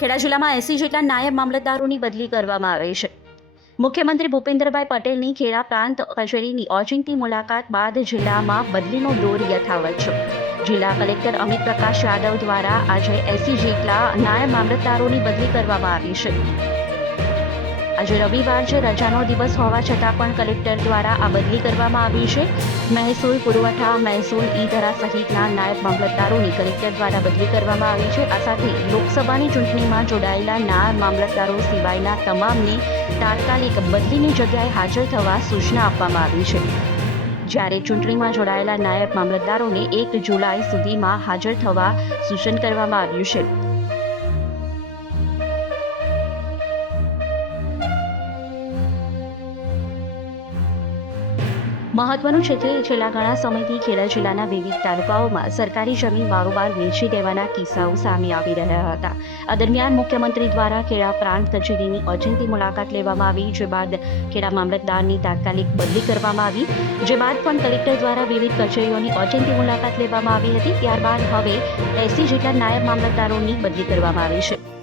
ખેડા જિલ્લામાં 80 જેટલા નાયબ મામલતદારોની બદલી કરવામાં આવી છે. મુખ્યમંત્રી ભૂપેન્દ્રભાઈ પટેલની ખેડા પ્રાંત કચેરીની ઓચિંતી મુલાકાત બાદ જિલ્લામાં બદલીનો દોર યથાવત છે. જિલ્લા કલેક્ટર અમિત પ્રકાશ યાદવ દ્વારા આજે 80 જેટલા નાયબ મામલતદારોની બદલી કરવામાં આવી છે. આજે રવિવાર છે, રજાનો દિવસ હોવા છતાં પણ કલેક્ટર દ્વારા આ બદલી કરવામાં આવી છે. મહેસૂલ પુરવઠા, મહેસૂલ ઈ-ધરા સહિતના નાયબ મામલતદારોની કલેક્ટર દ્વારા બદલી કરવામાં આવી છે. આ સાથે લોકસભાની ચૂંટણીમાં જોડાયેલા નાયબ મામલતદારો સિવાયના તમામને તાત્કાલિક બદલીની જગ્યાએ હાજર થવા સૂચના આપવામાં આવી છે. જ્યારે ચૂંટણીમાં જોડાયેલા નાયબ મામલતદારોને 1 જુલાઈ સુધીમાં હાજર થવા સૂચન કરવામાં આવ્યું છે. મહત્વનું છે કે છેલ્લા ઘણા સમયથી ખેડા જિલ્લાના વિવિધ તાલુકાઓમાં સરકારી જમીન બારોબાર વેચી દેવાના કિસ્સાઓ સામે આવી રહ્યા હતા. આ દરમિયાન મુખ્યમંત્રી દ્વારા ખેડા પ્રાંત કચેરીની ઓચિંતી મુલાકાત લેવામાં આવી, જે બાદ ખેડા મામલતદારની તાત્કાલિક બદલી કરવામાં આવી. જે બાદ પણ કલેક્ટર દ્વારા વિવિધ કચેરીઓની ઓચિંતી મુલાકાત લેવામાં આવી હતી. ત્યારબાદ હવે 80 જેટલા નાયબ મામલતદારોની બદલી કરવામાં આવી છે.